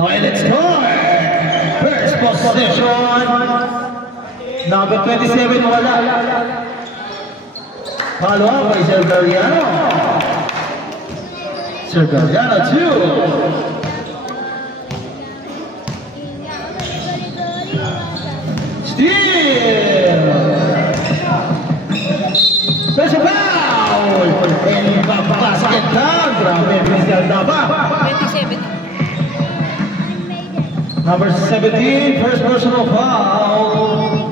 Okay, let's go. First position. Number 27, wala. Follow up by Sir Gariano. Sir Gariano, 2. Steal! Special foul! And basket down. Grabe, Mr. Daba. 27. Number 17, first personal foul.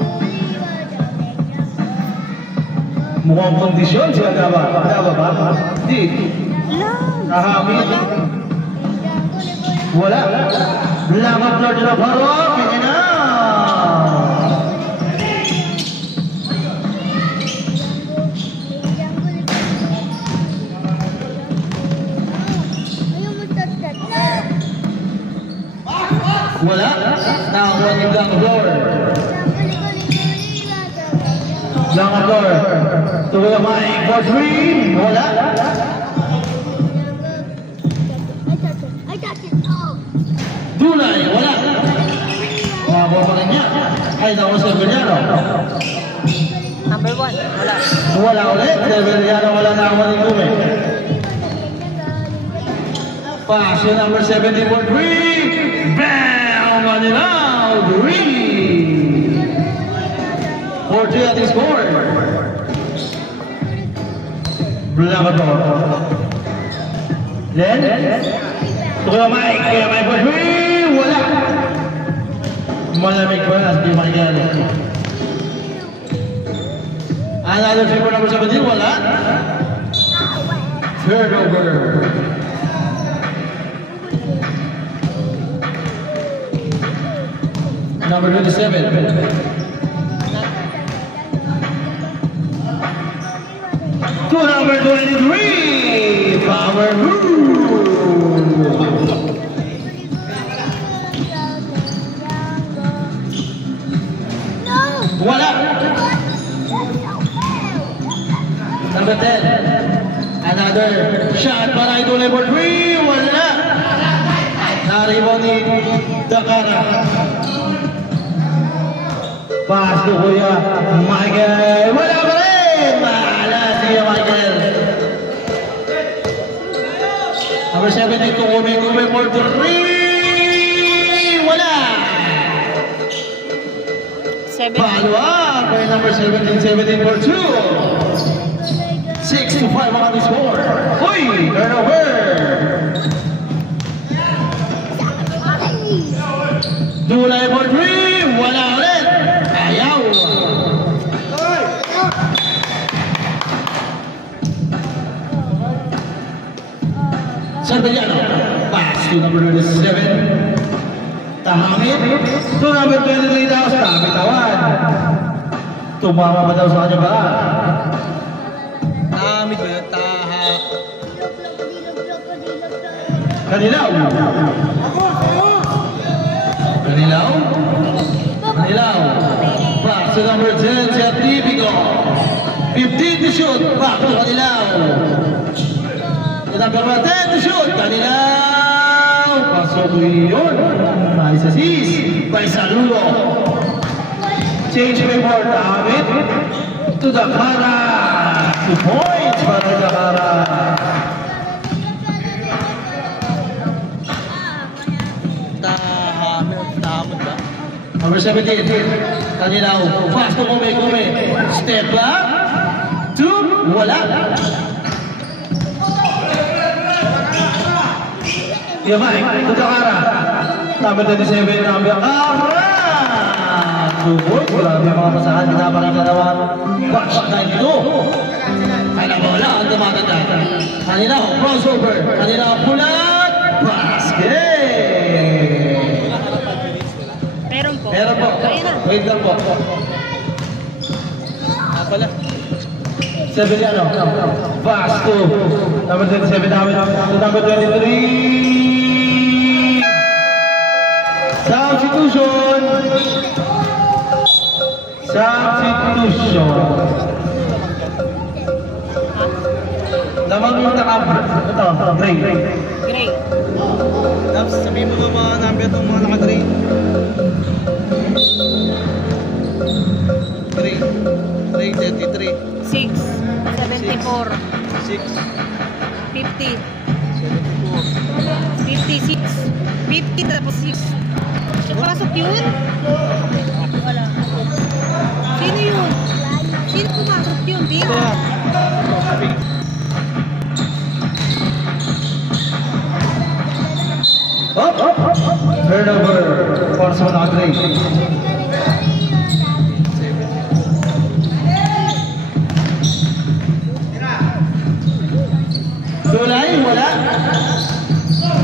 Mukhang kondisyon sila Daba. Daba ba? Hindi. Kahamid. Wala. Lamang floor nila paro. Kanya na. Wala. Nakakuha ni Gangdor. Gangdor. Tuloy ang mic for 3. Wala. Dunay. Wala. Nakakuha pa rin niya. Ay, nakuha sa Villano. Number 1. Wala. Wala ulit. Sa Villano wala nakakuha ni Dume. Pass to number 17 for 3. Bam! Manilao, Green. 4-3 at the score. Blanco. Then, Kuya Mike for 3. Wala. Malamig pa na, di makikala. Another three for number 17, wala. Turnover. Number 27. To number 23. Power move. Wala. Number 10. Another shot para ito number 3. Wala. Naribo ni Dakara. Pass to Kuya Michael. Wala pa rin. Wala siya Michael. Number 17 to Kume for 3. Wala. 7. Follow up by number 17 for 2. 6-5 ang ating score. Uy! Turnover. Dunay for 3. Wala ulit. Ayaw. Santillano. Pass to number 27. Tahamid. To number 23 daw. Tabi tawad. Tumama ba daw sa kanya ba? Tahamid ba yun? Kanilaw. Kanilaw. Kanilaw. Pass to number 10, Jeff Tipico. 15 to shoot. Back to Kanilaw. To number 10 to shoot. Kanilaw. Pasok yun. Nice assist. By Saludo. Change favor. David. To Dakara. 2 points para Dakara. Tahamid ba? Number 17, Kanilaw. Fast to Kume. Step back. 2. Wala. Yamay. To Dakara. Number 27. Number Dakara. 2 points. Grabe mga pasahan. Kinapa rin dalawa. Watch 92. Ay wala ang tumatanda. Kanilaw. Crossover. Kanilaw. Pulat. Basket. Meron po. Meron po. Kaya na. Wait lang po. Pala. Sevillano. Pass to number 27 namin. To number 23. Substitution. Lamang yung ito, gray. Gray. Tapos sabihin mo ng mga number itong mga naka-3. 333. 6. 74. 6. 50. 74. 56. 50 tapos 6. Pasok yun? Wala. Sino yun? Sino pumasok yun? Di? Turnover para sa naka-3. Dulay, wala.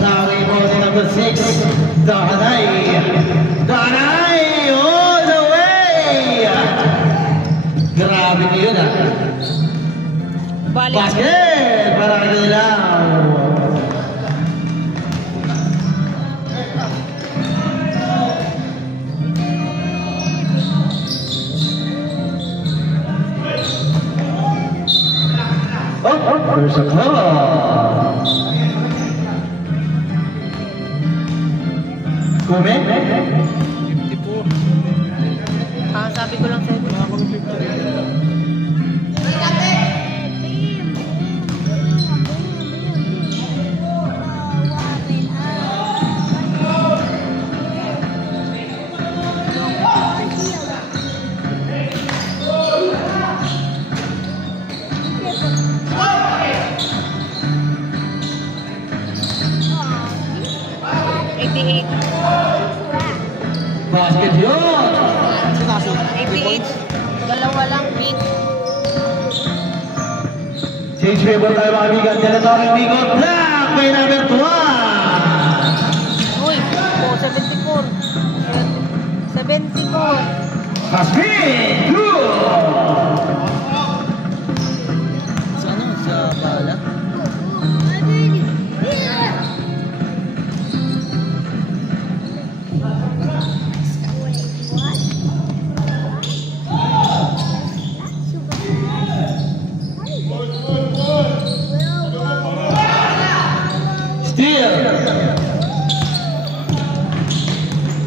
Naka-rebound din number 6. Dahanay. Dahanay all the way. Grabe ko yun Balik. Basket para kanila. There's a call. Kume? 54. Sabi ko lang sa'yo. Basket yun! 88. Dalawa lang, big. Change favor tayo mga kaibigan. Tinatawag yung bigot. Black by number 1. Uy, 74. 74. Hasmin! Good! Sa ano? Sa bala? Steal!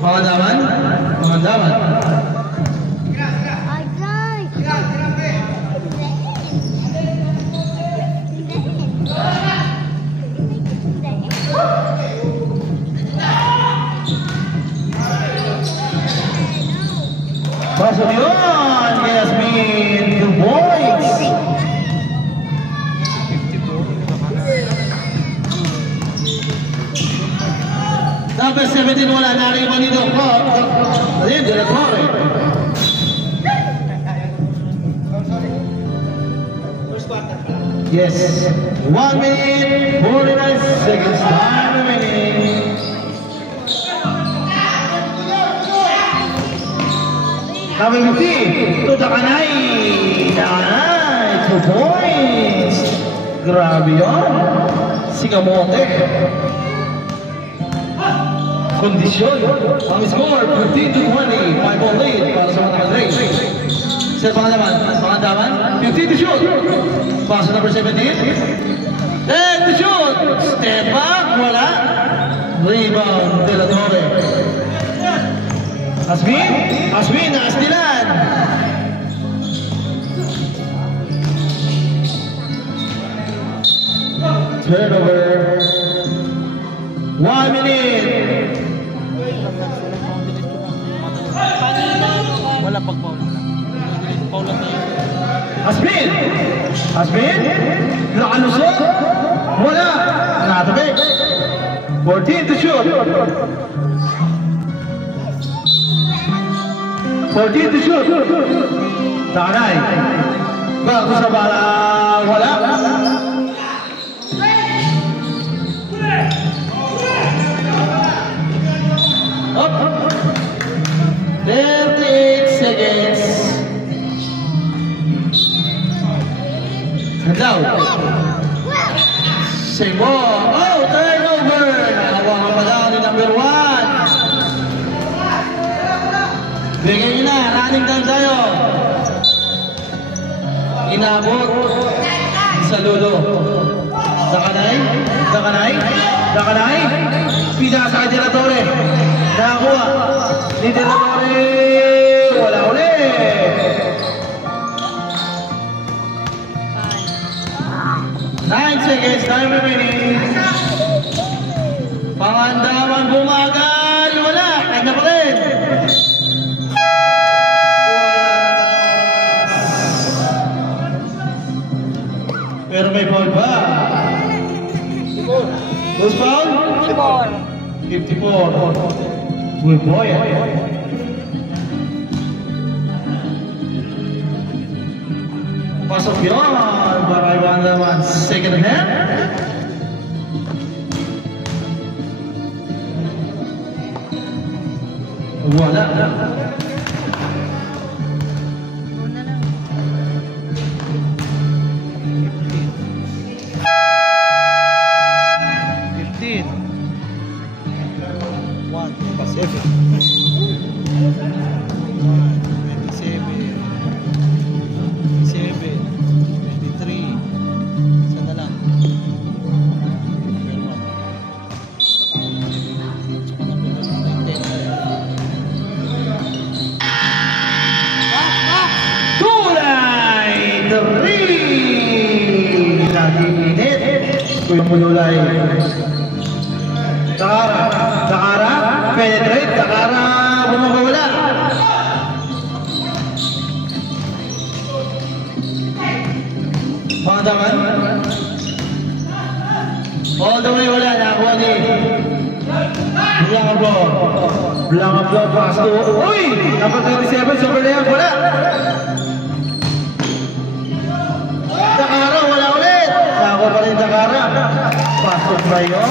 Pangandaman? Pangandaman. Pasok yun! Yasmin! 2 points! Number 17 wala na rin manito po. Ayun, Diretore. Yes. 1 minute, 49 seconds. Time remaining. Number 15, to Dakanay. Dakanay, 2 points. Grabe yun. Sigamote. Kondisyon. Ang score, 15-20. 5 ball lead para sa mga naka-3. Sa pangandaman, 15 to shoot. Pass number 17. 10 to shoot. Step back, wala. Rebound, De La Torre. Asmin, nakastilan. Turnover. 1 minute. Kanina, Wala pag-foul na. Foul lang tayo. Asmin, nakalusot. Wala. Natabi. 14 to shoot. 14 to shoot. Tanay. Bago sa bala. Wala. Up. 38 seconds. Down. Same ball. Oh, turnover. Nakawakan pa daw ni number 1. Bigyan nyo na. Running down tayo. Inabot. Sa lulo. Dakanay. Nakalay. Pinasa kay De La Torre. Nakakuha. Ni De La Torre. Wala ulit. 9 seconds. Time remaining. Pangandaman bumagal. Wala. Kanya pa rin. Pero may foul pa. Who's foul? 54. Good boy. Pasok yun. Para ibang naman. Second hand. Wala. Una lang. 15. 1 pa 7. 27. 23. Isa na lang. Tulay! 3! Nag-init. Kuya Mululay. Takara. Takara. Penetrate. Takara. Bumabawala. Pangatangan. All the way wala. Nakakuha ni Blanca Blow. Blanca Blow pass to. Uy! Number 37. Super Leon. Wala. Takara. Wala ulit. Nakakuha pa rin Takara. Pasok ba yun?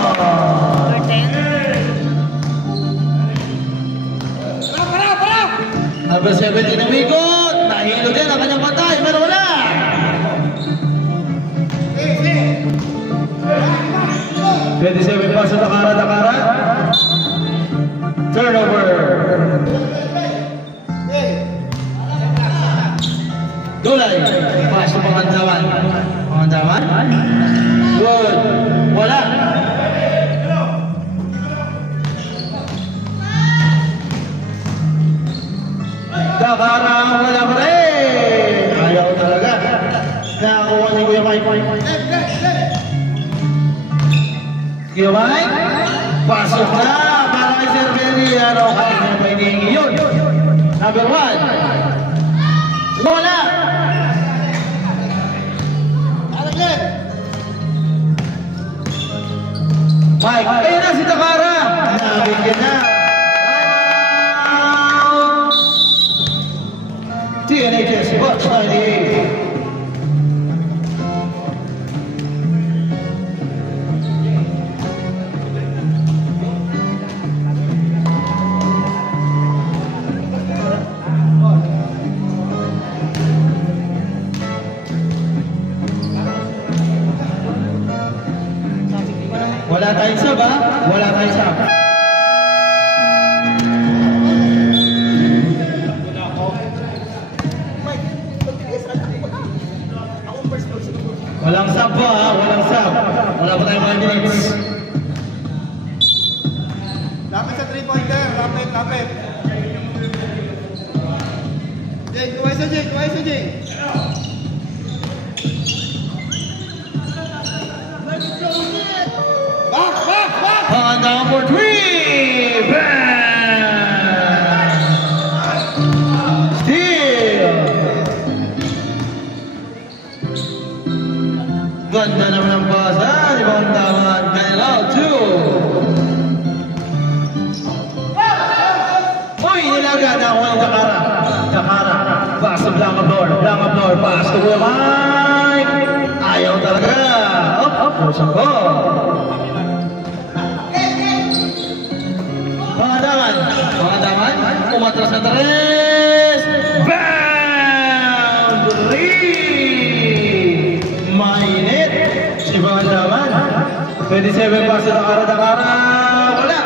Number 10. Number 17 umikot. Nahilo din ang kanyang patay. Pero wala. Twenty-seven pa sa Takara. Takara. Turnover. Tulay. Pass to Pangandaman. Pangandaman. Good. Wala. Takara. Wala pa rin. Ayaw talaga. Nakakuha ni Kuya Mike. Kuya Mike. Pasok na. Para kay Sir Benny. Ano kanina pa hinihingi yun. Number 1. Wala. Mike, ayun na si Takara. Nabigyan na. TNHS Box 98. Wala tayong sub, ha? Wala tayong sub. Walang sub po, ha? Walang sub. Wala pa tayong 5 minutes. Lapit sa 3-pointer, lapit. Jay, kuha isa Jay. Back! Pangandaman for 3! Bang! Steal! Ganda naman ang basa. Di ba ang taman? Kailangan 2! Uy! Nilaga na ako ng Takara. Takara. Pass to Blanca Blower. Pass to Kuya Mike. Ayaw talaga. Push ang goal. Pangandaman, umatras na 3. Boundary! Mainit. Si Pangandaman. 27 pa sa Takara. Wala.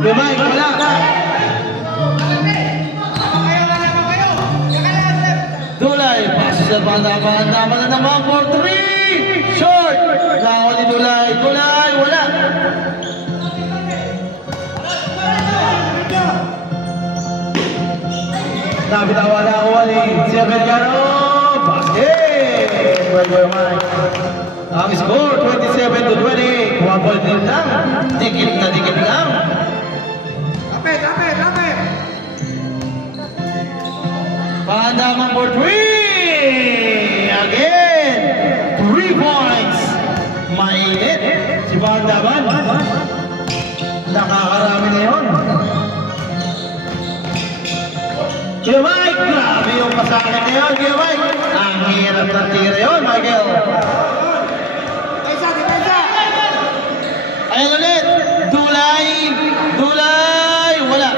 Lumay, wala. Pahanda na naman for 3. Short. Nakaw ni Dulay. Dulay, wala. Nabitawa na ako ni si Americano. Basket. Well, Mike. Ang score, 27-20. 1 point din lang. Dikit na dikit lang. Lapit, lapit, lapit. Pahandaman for 3. Again. 3 points. Mainit. Si Pahandaman. Nakakarami na yun. Kaya Mike, grabe yung pasakit na yun. Kaya Mike, ang hirap ng tira yun, Michael. Depensa, depensa. Ayan ulit. Dulay. Dulay. Wala.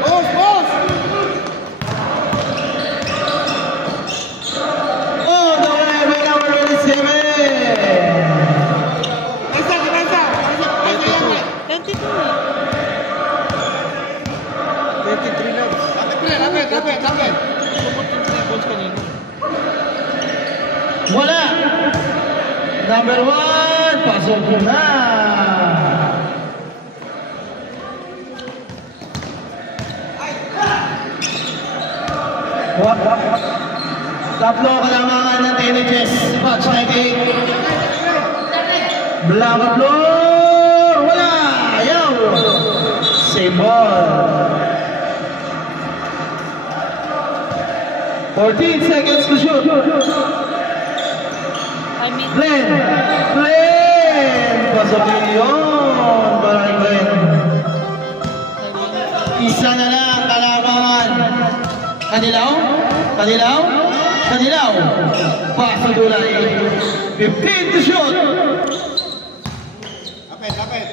Boss, boss. Oh, Dulay. By number 27. Depensa, depensa. 22 23 lang. Lapit, lapit, lapit. Sumot yung 3 points kanina. Wala. Number 1. Pasok mo na. Tatlo kalamangan ng TNHS. Match 98. Blanco floor. Wala. Ayaw. Same ball. 14 seconds to shoot. I mean, Glenn. Glenn. Pasokin yun. Parang Glenn. Isa na lang kalamangan. Kanilaw. Kanilaw. Kanilaw. Paso Dulay. 15 to shoot. Lapit, lapit.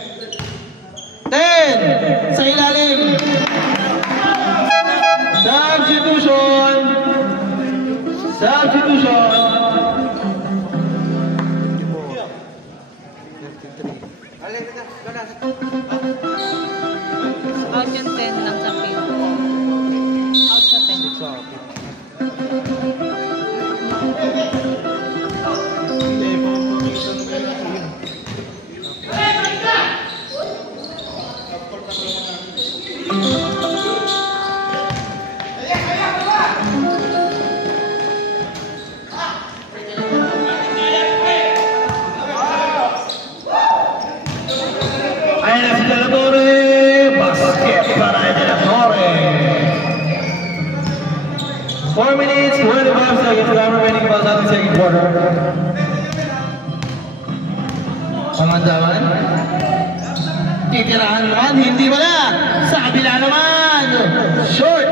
10 sa ilalim. Substitution. Substitution. 53. out yung 10 lang sa field. Out sa 10. Sa akin. Ayan na si De La Torre. Basket para De La Torre. 4 minutes, 25 seconds. We are remaining about the second quarter. Pamandaman. Titirahan naman. Hindi ba na? Sa kabila naman. Short.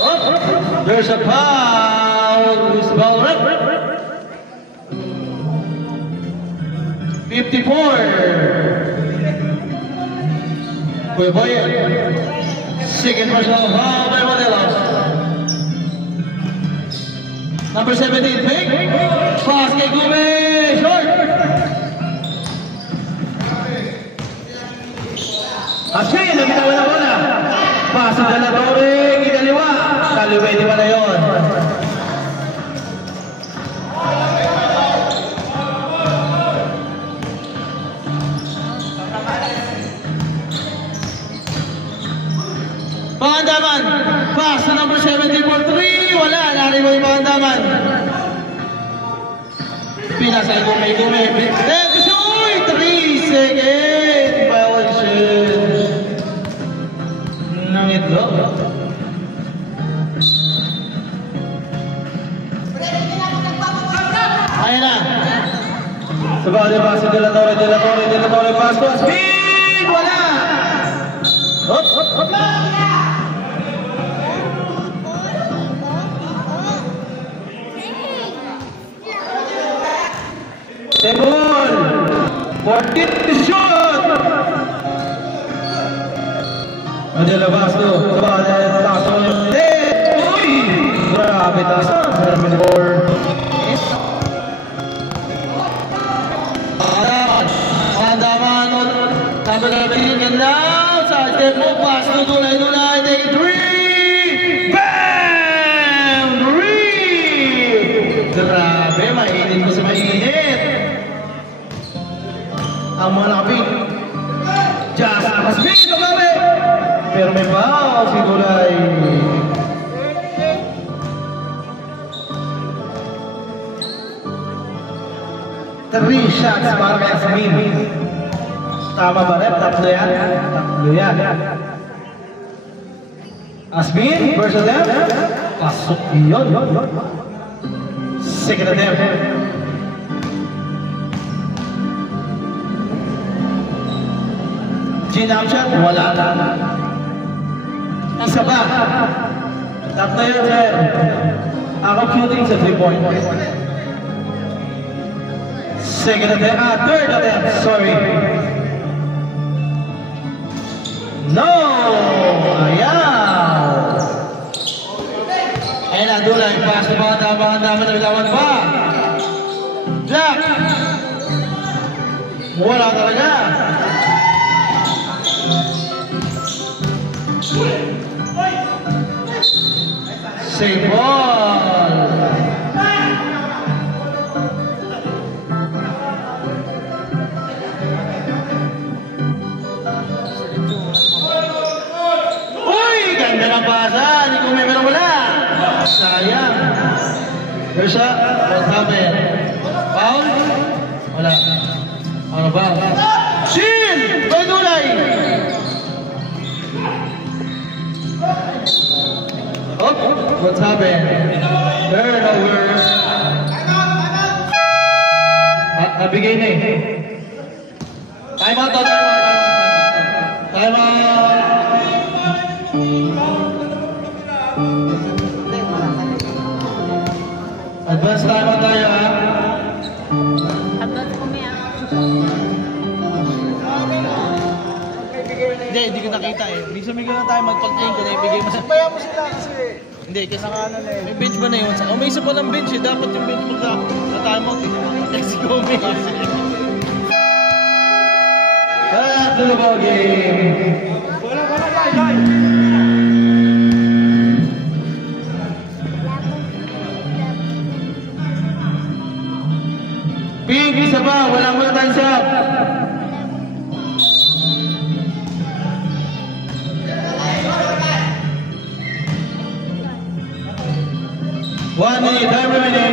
Oh, there's a foul. Who's the ball rep? 54. Kuya Boyer. Second personal foul by Modelos. Number 17, Pink. Pass kay Gume. Short. Ashin, nabitaw na bola. Pass sa De La Torre. Gidaliwa. Kaliway di ba na yun? Pangandaman, pass to number 70 for 3, wala, nariwa yung Pangandaman. Pinasay Gume, then shoot, 3 seconds, violation ng itlog. Ayan na. Sabali pa si De La Torre, pass to speed, wala. Hop, hop, hop. Sebol! 14 to shoot! Majalabas to. Sabali, taso yung net! Uy! Grabe taso. Termin 4. Pandaman. Number 13 and now. Sa step mo, pass to Dulay. Take 3! Bam! 3! Mainit. Ang mga nakapin. Just Asbin, tumami. Pero may foul si Gulay. 3 shots para kay Asbin. Tama ba rin? Tatlo yan? Tatlo yan. Asbin, first attempt. Pasok yun. Second attempt. Jump shot, wala na. Isa ba? Tatlo yun, sir. Ako shooting sa 3-point. Second attempt, third attempt, sorry. No! Ayaw! Ayun na, Dulay. Pass na mga tama-tama na bitawan pa. Jack! Wala talaga. Save ball! Ganda ng pasa, hindi ko may wala. Sayang. Versa, what happened? Foul? Wala. Ano ba? Shield! By Dulay! Oh, what happened? Turnover. Nabigay na eh. Time out, time out. Time out. Advance time tayo ha. Advance kami ah. Hindi ko nakita eh. May sumigaw na tayo, mag-contain ka na ibigay mo sa... Kaya mo sila kasi. Hindi, kasi may bench ba na yun? O may isa pa ng bench eh. Dapat yung bench mag-timeout eh. Let's go, bench. Back to the ball game. Wala, guys. Pink, isa pa. Walang muna tayong shot. One minute, time remaining.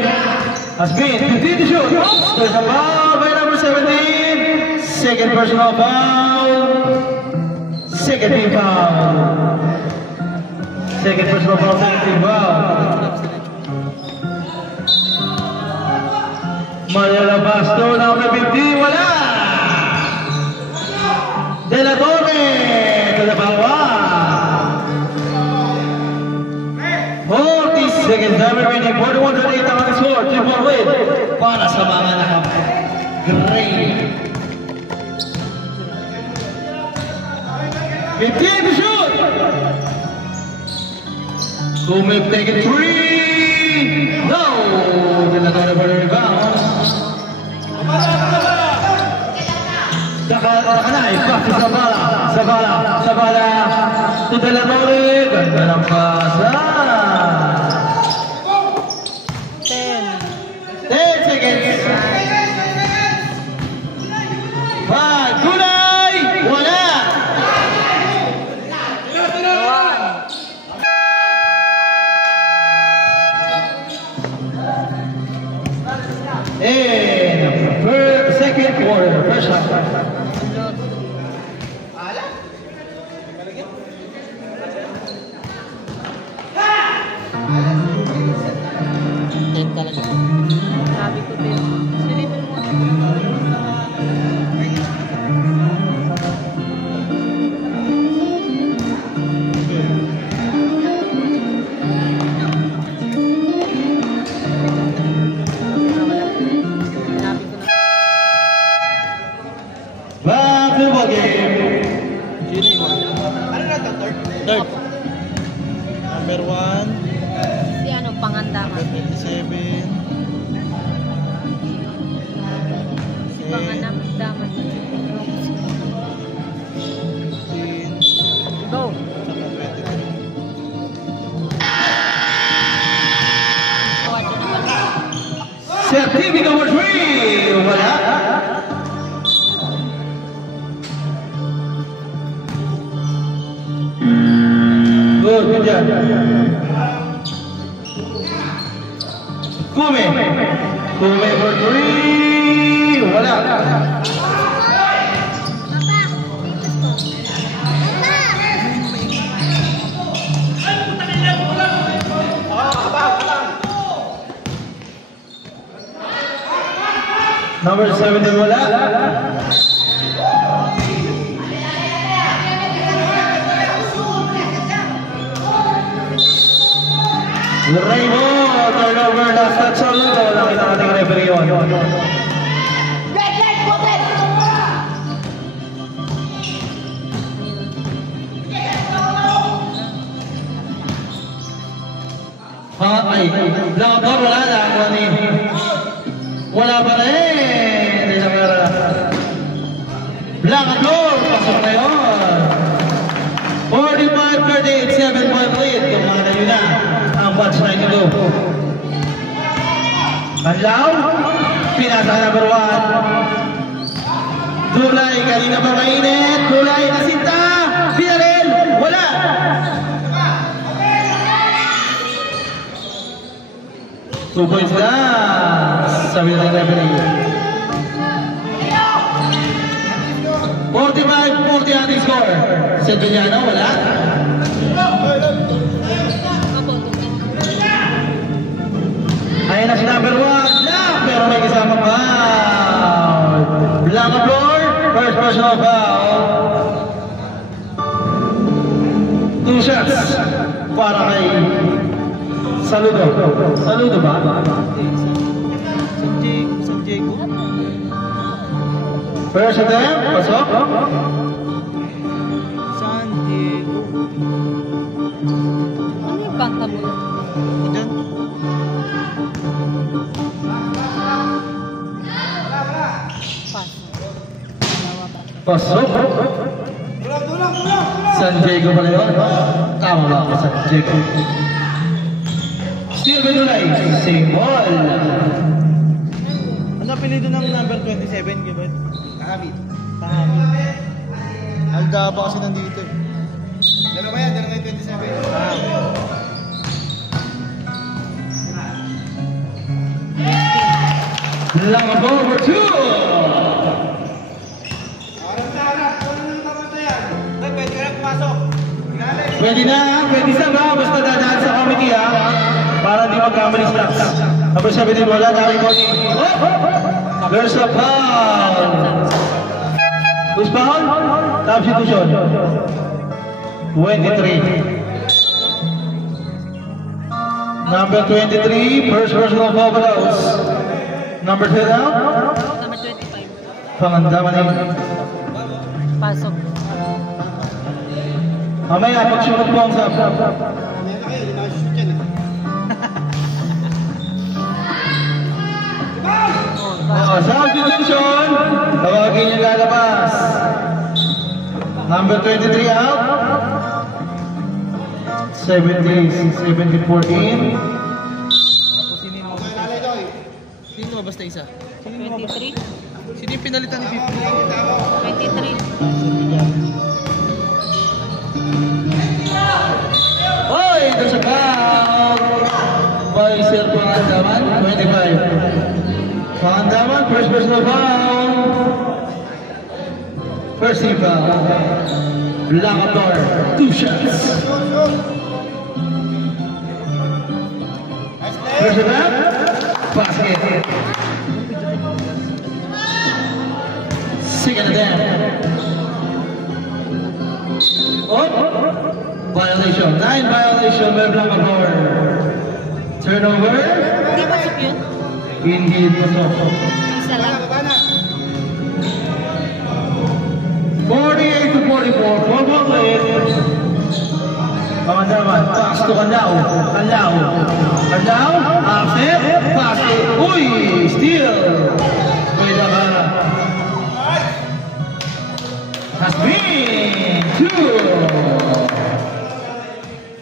Asbin, 15 to shoot. There's a foul by number 17. Second personal foul. Second team foul. Second personal foul, second team foul. Malalabas to, number 15, wala! De La Torre to the bawah. 40 seconds time remaining, 41-38 ang score, 2-4 win para sa mga naka-grade. 15 to shoot! Kumip taking 3! No! De La Torre for the rebound. Nakanay, pass sa bala. To De La Torre, ganda ng pasa. 10 seconds. 5, Gulay, wala. And second quarter, first half. Talaga. Sabi ko din. Silipin mo. Back to the ball game. Sino yung one? Ano na ito, third? Third. Number 1. Si ano, Pangandaman. Number 27. Si Pangandaman. 15. Go. Saka 23. Watch it naman. Certificate number 3. three! Wala. Good job. Kume for three! Wala. Number 17 wala. Raymond, turnover, last touch on Ludo. Nakita natin referee yun. Ay, Blackboard wala na. Wala pa rin. Hindi na kaya. Blackboard, pasok na yun. 45-38, 7-point lead. Kumana yun na ang watch 92. Panlaw, pinasa number 1. Dulay, kanina pa mainit. Dulay, nasinta. Pinarel, wala. Two points lang. Sabi natin referee. 45-40 ating score. Centuriano, wala. Ayan na si number 1. Black, pero may kasama pa. Black floor. First personal foul. 2 shots para kay Saludo. Saludo ba? San Diego. First attempt, pasok. San Diego. Ano yung kanta mo? Diyan. Pass. Pasok. San Diego pala yun. Tama ba ako, San Diego? Still Bedulay, same ball. Ano apelido ng number 27, Gilbert? Kahamid. Pahamid. Aldaba kasi nandito eh. Dalawa yan, dalawa yung 27. Lang over 2. Pwede ka na pumasok. Pwede na ba? Basta dadaan sa committee ha. Para di magkamali sila. Tapos sabi din wala, dahil ko ni... There's a foul. Who's foul? Substitution. 23. Number 23, first personal foul for those. Number 2 now? Number 25. Pangandaman na yun. Pasok. Mamaya, pagsunod po ang sap. Mamaya na kayo, di nakashoot yan eh. Substitution. Tawagin yung lalabas. Number 23 out. 70-14. Tapos sino yung Okay, lalay doy. Sino yung basta isa? 23. Sino yung pinalitan ni Pipi? 23. Oy, there's a foul. By Sir Pangandaman, 25. Pangandaman, first personal foul. First team foul. Blackboard, 2 shots. First attempt, basket. Second attempt. Oh, violation. 9 violation by Blackboard. Turnover. Hindi pasok yun? Indeed, pasok. Isa lang. Baba na. 48-44. 4-ball lead. Pangandaman, pass to Kanlao. Kanlao, offset, basket. Uy, steal. May Nakara. Has been 2.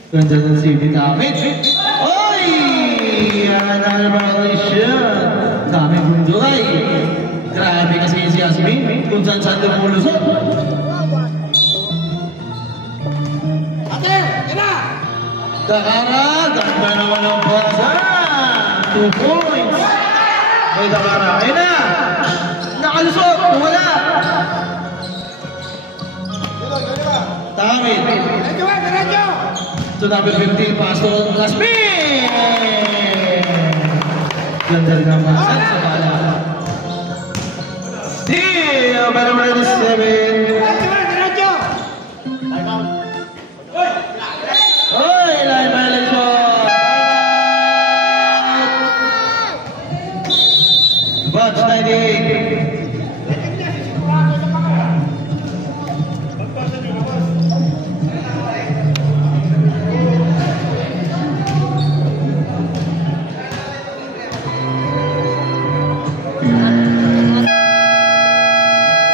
Ganda ng safety damit. Oy! Another violation. Daming Bedulay. kung saan lumulusot. Ate, ina! Takara, ganda naman ang basa. 2 points. May Takara, ayun na. Nakalusot, wala. Tamit. Diretso! To number 15, Pastor Lasmin. Ganda rin naman. Saan sa bala? Steal, by number 7. Diretso! Oy, line violation. Batch 98.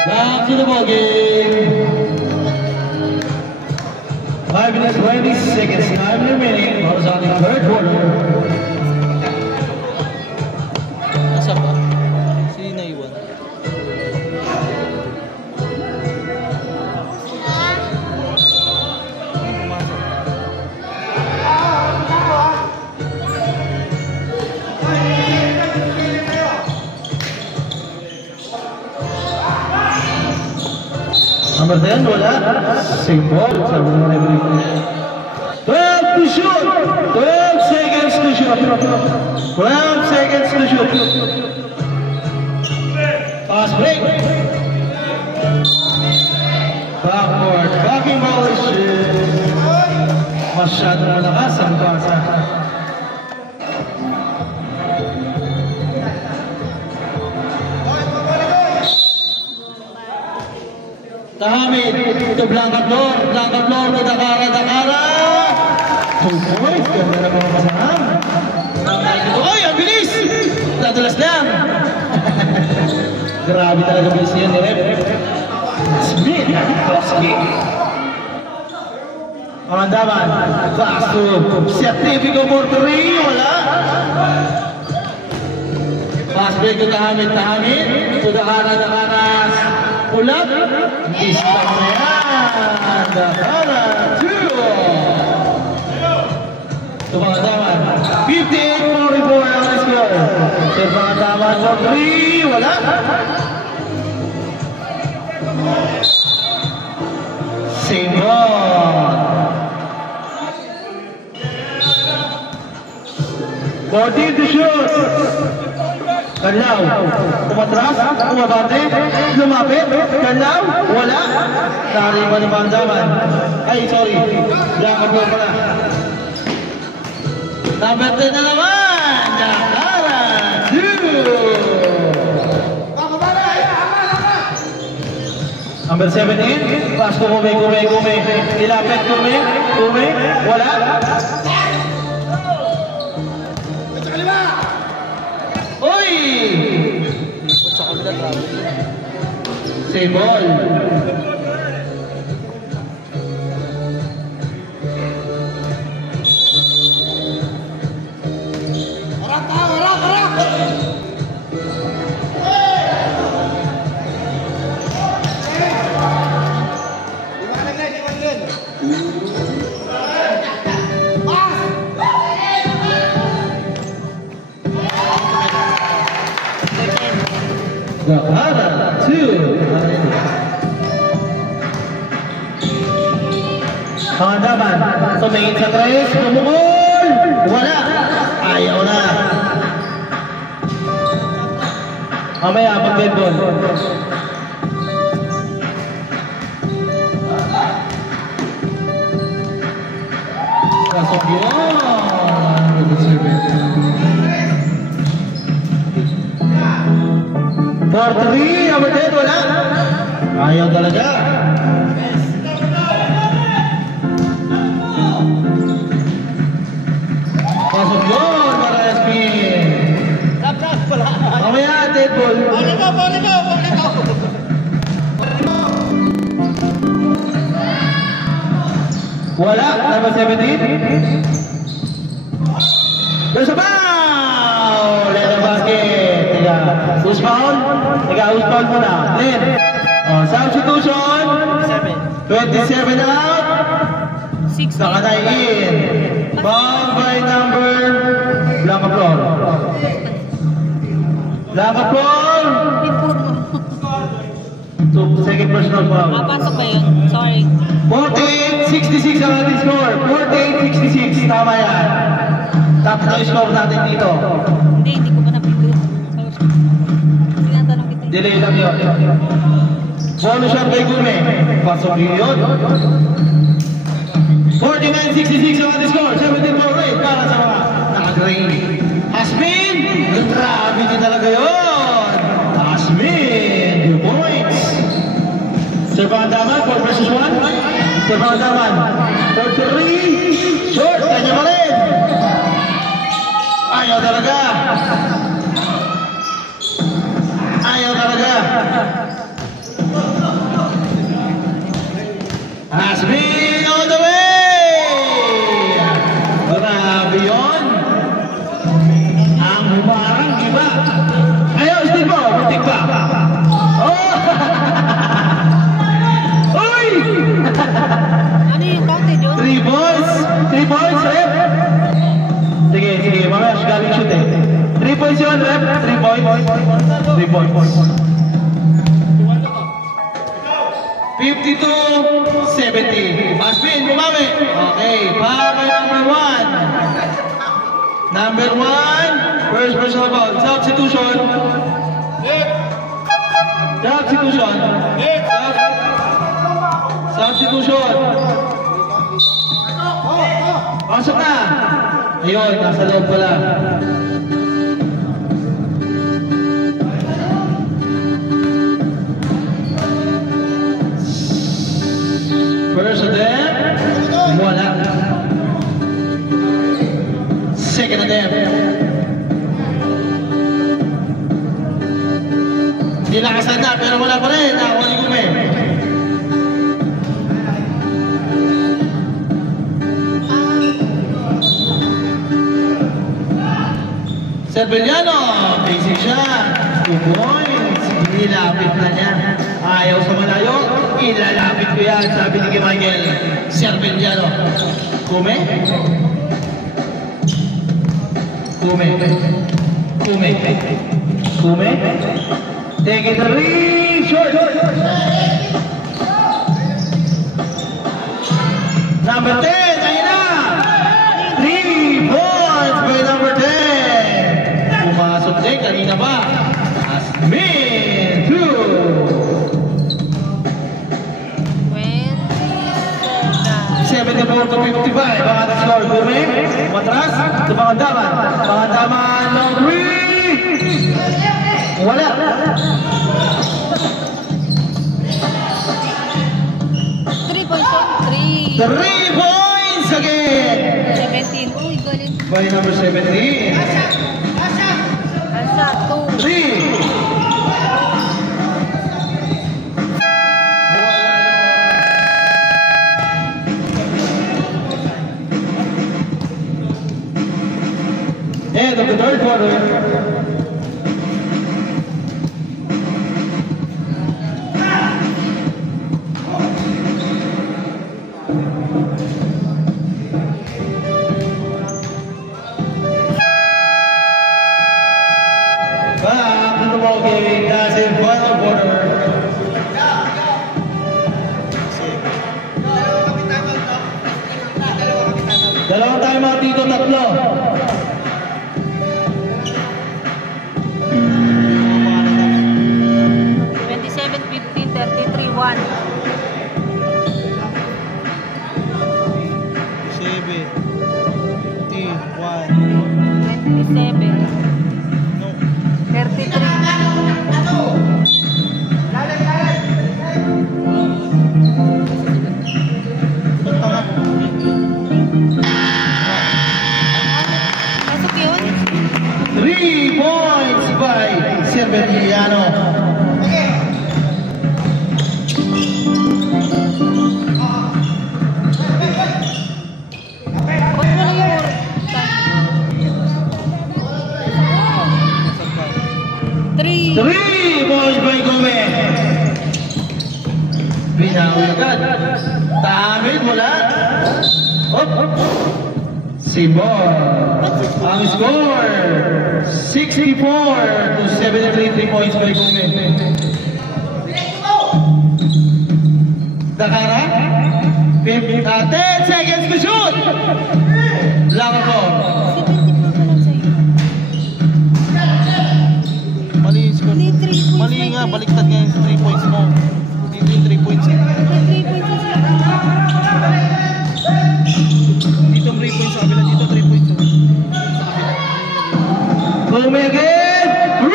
Back to the ball game. 5 minutes 20 seconds time remaining. Ball's on the third quarter. Nasa ba? Si naiwan. Number 10, wala. Same ball. Sabi mo na 12 to shoot. 12 seconds to shoot. 12 seconds to shoot. Pass break. Backward. Backing ball is masyadong malakas ang Barca. Tahamid, ito Blanca Flor to Takara. 2 points, ganda na mga kasama. Oy, ang bilis! Nadulas lang. Grabe talaga bilis niya ni Rep. Smith, Koski. Kamandaman, pass to Certifico for 3, wala. Pass break to Tahamid, to Takara. Pulang, isang na yan. Takara, 2. Ito mga daman, 58-44 ang score. Ito mga daman for 3, wala. Same ball. 14 to shoot. Kanlaw, umatras, umabante, lumapit, Kanlaw, wala. Nariwa ni Mandaman. Ay, sorry. Yakap mo pala. Number 10 na naman. Takara, 2. Number 17. Pass to Kume. Ilapit Kume, wala. Oy! Ikot sa kabila, grabe. Same ball. Takara, 2. Pangandaman, tumingin sa 3, pumukol, wala. Ayaw na. Mamaya, pag-dead ball. Pasok yun. For 3, abad wala. Ayaw talaga. Pasok yun para SP. Rap, pala. Mamaya, dead ball. Balik ko. Wala, number 17. There's a foul! Let the basket. Who's foul? Who's foul muna? Then. Substitution. 27 out. 6. Nakanay in. Foul by number Blanca Flor. Blanca Flor. So, second personal foul. Pasok ba yun? Sorry. 48-66 ang ating score. 48-66. Tama yan. Top na yung score natin dito. Hindi ko pa napindot. Sige, ang tanong kita. Delay lang yun. Bonus shot kay Gume. Pasok yun. 49-66 ang ating score. 17-4 para sa mga naka-green. Asmin! Grabe din talaga yun. Asmin! 2 points. Servangan daman, 4 versus 1. Servangan daman. 4-3. Short, kanya pa rin. Ayaw talaga. Ayaw talaga. Asmin all the way! Grabe yun. Ang humarang iba. Ayaw, stick mo. Stick pa. Oh! Uy! Ano yung counted yun? 3 points. 3 points, rep. Sige, sige. Mamaya galing shoot eh. 3 points yun, rep. 3 points. 3 points. 52-70. Asmin, bumami. Okay, para kay number 1. Number 1, first personal foul. Substitution. Substitution. Substitution. Pasok na. Ayun, nasa loob pala. First attempt, wala. Second attempt. Hindi nakasan na, pero wala pa rin. Nakakuha ni Gume. Cervellano, basic shot. 2 points. Nilapit na niya. Ayaw sa malayo. Ilalapit ko yan, sabi ni Michael Cervellano. Gume? Gume. Gume. Gume. Take it away. Short. Number 10. Ayun na. 3 points by number 10. Pumasok din kanina ba? Asmin 2. 74-55 ang ating score. Gume, matras, ito Pangandaman. Pangandaman ng 3. Wala. 3 points on 3. 3 points again. 17. Uy, galing. By number 17. Asa, 2. 3. End of the third quarter. Back to the ball game. That's in final quarter. Dalawang timeout dito, tatlo. Cervellano. Tahamid mula. Simon. Ang score 64 to 73 3 points by Kume. Takara 10 seconds to shoot. Laban ko. 74 pa lang sa'yo. Mali yung score. Hindi, 3 points. Mali nga, baliktad nga yung 3 points mo. Dito yung 3 points eh. 3 points na sila. Dito 3 points sa kabila, dito 3 points. Sa kabila. Kume again. 3.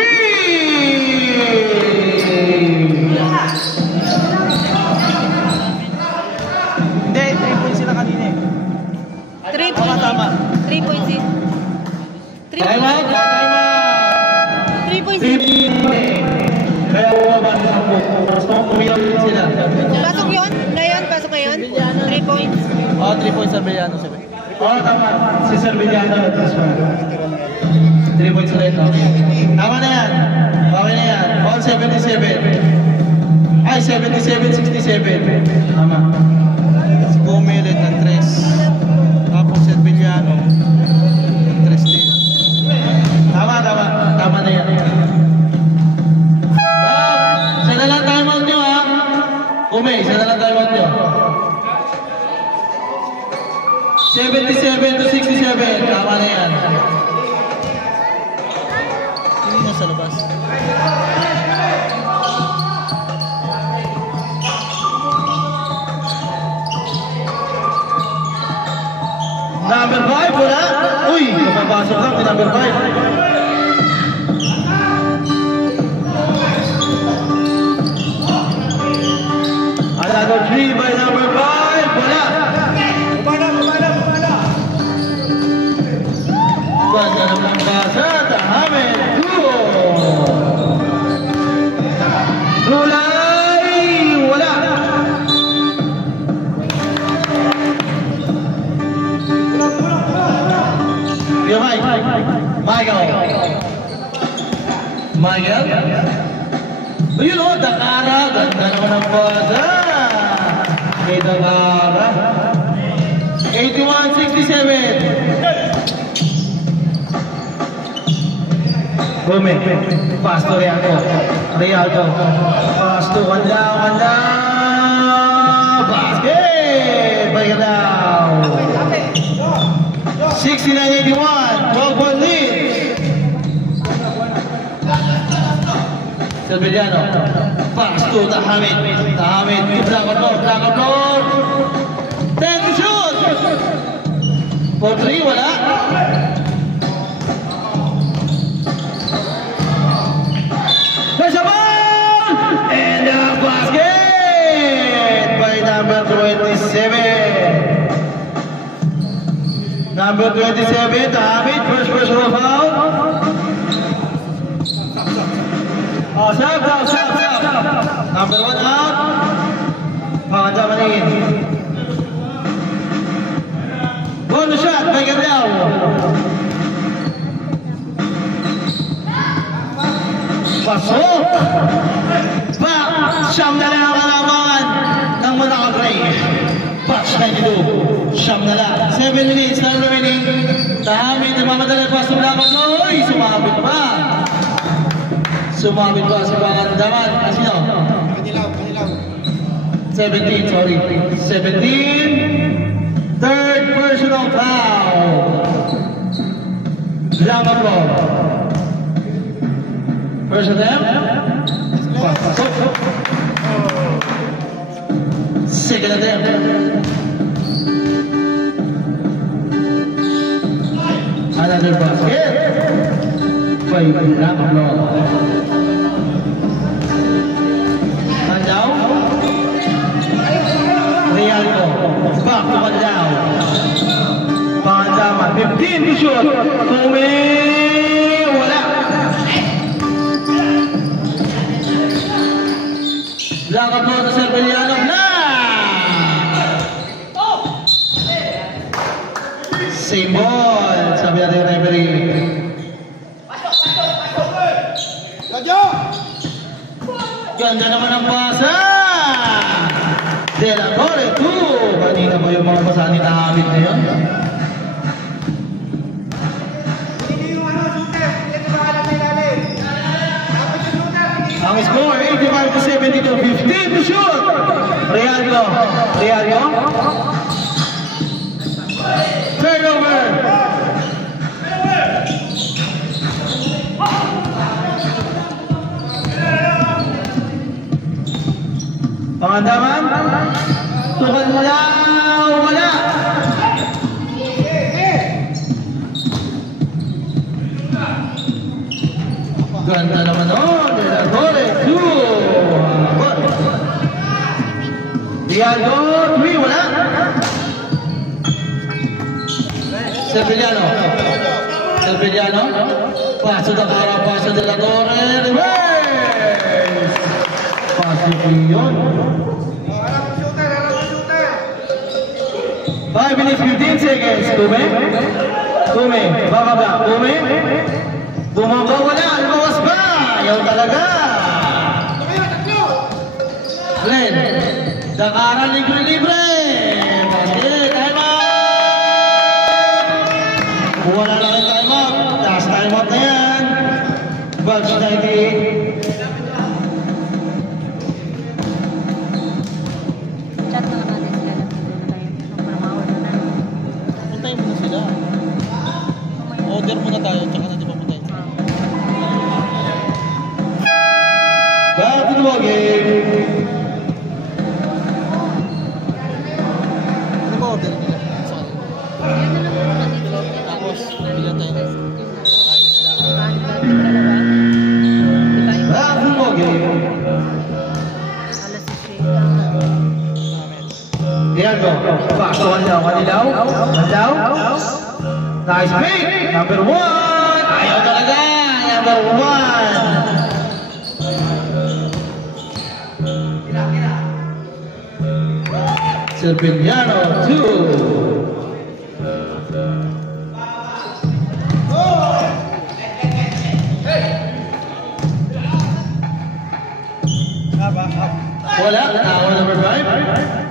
Hindi, 3 points sila kanina eh. 3 points. Tama. 3 points eh. 3 Time out. points. Time out. 3 points eh. Kaya bumaba ng 10. Gusto kong umiyak din sila. Pasok yun? Ngayon? Pasok ngayon? 3 points. Oh, 3 points sa Bellano, 7. Oo, tama. Si Sir Villano. 3 points ulit. Tama na yan. Okay na yan. All 77. Ay, 77-67. Tama. Si Gumelet ng 3. Tapos si Bellano ng 3 din. Tama. Tama na yan. Isa na lang time out nyo, ha? Isa na lang time out nyo. 77 to 67. Tama na yan. Hindi na sa labas. Number 5, wala? Uy, kapapasok lang. Number 5. Another 3 by number 5. Wala. Banda naman basa. Tahamin. Rulay. Wala. Kuya Michael. Ayun o, Dakara. Ganda naman ang basa. Kay Dakara. 81-67. Bume. Pasto Rialto. Pasto. Wanda. Basket. Balik down. 69-81. 12-1 lead. Silviliano. Pasto. Tahamid. Black on floor. 10 to shoot. For 3, wala. There's a ball! And the basket by number 27. Number 27, David, first personal foul. Oh, stop. Number 1 out. Panganda Manin. Bonus shot by Gabriel. Pasok! Siyam na lang ang kalamangan ng Manakagray. Patch 92. Siyam na lang. 7 minutes na remaining. Tahamin, nagmamadali pa sa Black Oy! Sumabit pa si Pangandaman. Sino? Kanilaw. 17, sorry. 17. Third personal foul. Black Oy. First attempt. Second attempt. Another basket. By Ramablo. Pandaw. Rialto. Back to Pandaw. Pandaman. 15 to shoot. Kume. Wala. Lakad mo sa Serpiliano na! Same ball, sabi natin yung referee. Ganda naman ang pasa! De La Torre 2. Kanina ba yung mga basahan ni David na yun? Hindi yung ano, shooter. Hindi yung baka lang may lalim. Dapat yung shooter. Ang score 85-72, 15 to shoot. Rialdo. Turnover. Pangandaman. Tukan mo lang. Wala. Ganda naman o. De La Torre 2. Dialgo 3. Wala. Sevillano. Paso de cara, paso de La Torre. Reverse. Paso yun. Harap yung shooter, harap yung shooter. 5 minutes 15 seconds. Kume. Bababa. Kume. Bumaba. Wala. Lumawas ba? Ayaw talaga. Tumayo, tatlo. Glenn. Dakara libre. Basket. Time out. Wala na rin time out. Last time out na yan. Bugs 98. Chat na lang natin sila. Para mawala na. Puntayin muna sila. Order muna tayo, tsaka natin papuntayin. Back to the ball game. Ano ba order nila? Sa kanila. Tapos, bigyan tayo. Tayo na lang. Back to the ball game. Dialgo. Back to Mandaw. Nice pick. Number 1. Ayaw talaga. Number 1. Sevillano 2. Wala. Tawa number 5.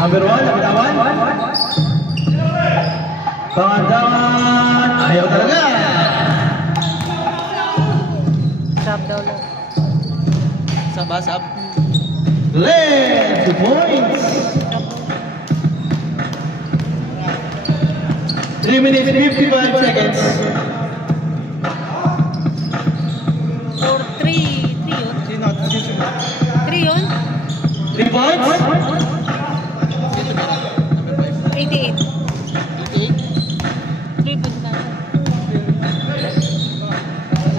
Number 1, nabitawan. Pangandaman. Ayaw talaga. Trap daw lang. Sa basap. Glenn, 2 points. 3 minutes 55 seconds. Or 3 yun? Sino? Sino? 3 yun? 3 points. Sino ba? Number 5. 88. 88? 3 points lang.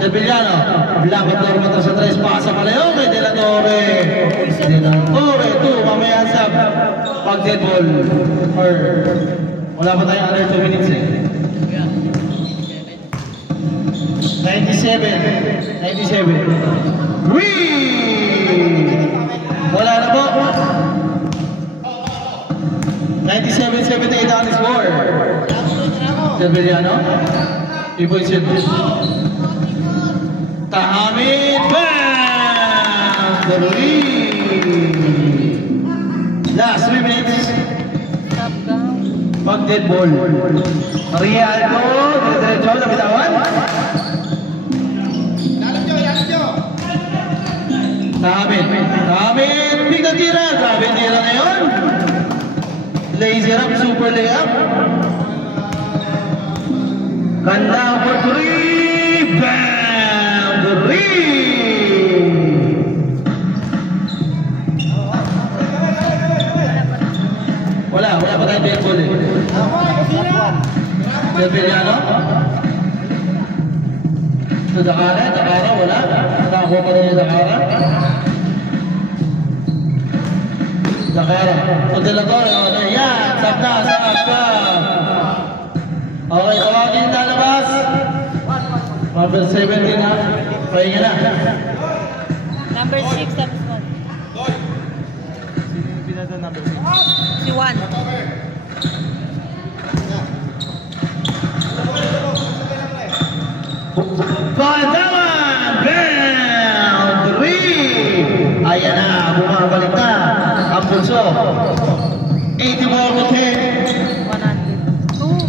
Sevillano. Lapit na rumata sa 3. Pasa pala yun kay De La Torre. De La Torre 2. Mamaya sa pag-dead ball. Or wala pa tayong under 2 minutes eh. 97. Wala na po. 97-78 ang score. Sevillano. 3 points yun. Tahamid. Bam! Daruli. Last 3 minutes. Trap down. Pag-dead ball. Rialdo. Diretso. Nabitawan. Ilalim nyo. Tahamid. Big na tira. Grabe ang tira na yun. Laser up. Super layup. Kanda for 3. Bam! Wala pa tayong dead ball eh. Sevillano. Sa Dakara, wala. Nakakuha pa rin yung Dakara. Sa De La Torre, yan, sap na. Okay, tawagin na labas. Number 17 ha. Pahinga na. Number 6 tapos 1. Sino yung pinada number 6? Si 1. Pandaman boundary. Ayan na, bumabalik na ang pulso. 84 to 10. 100. Oo.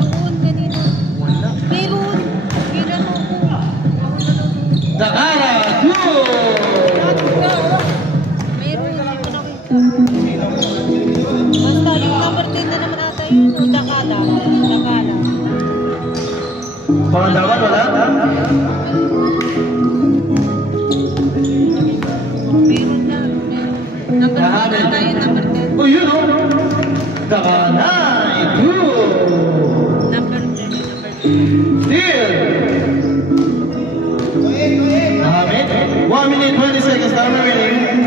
Doon, kanina. Meron. Kailan ako? Takara, 2. Meron, hindi ko nakita. Basta yung number 10 na naman ata yun. O, Dakala. Dakala. Pandaman, wala? Meron na. Number 10 na tayo, number 10. Oh, yun o. Takara, 2. Number 10, number 10. Steal. Hamid, 1 minute 20 seconds time remaining.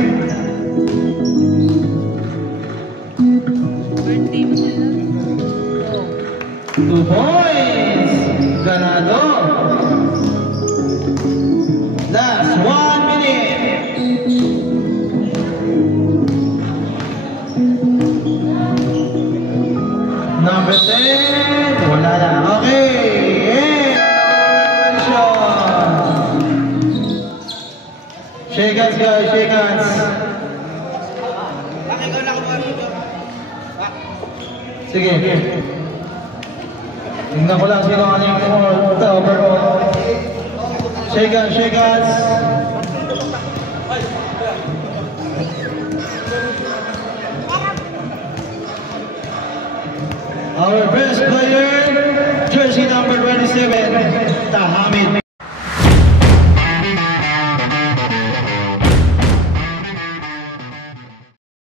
Birthday mo na lang. 2 points. Ganado. Last 1 minute. Number 10. Wala na. Okay. Shake hands guys, shake hands. Sige. Tingnan ko lang sino ano yung overall. Shake hands, shake hands. Our best player, jersey number 27, Tahamid.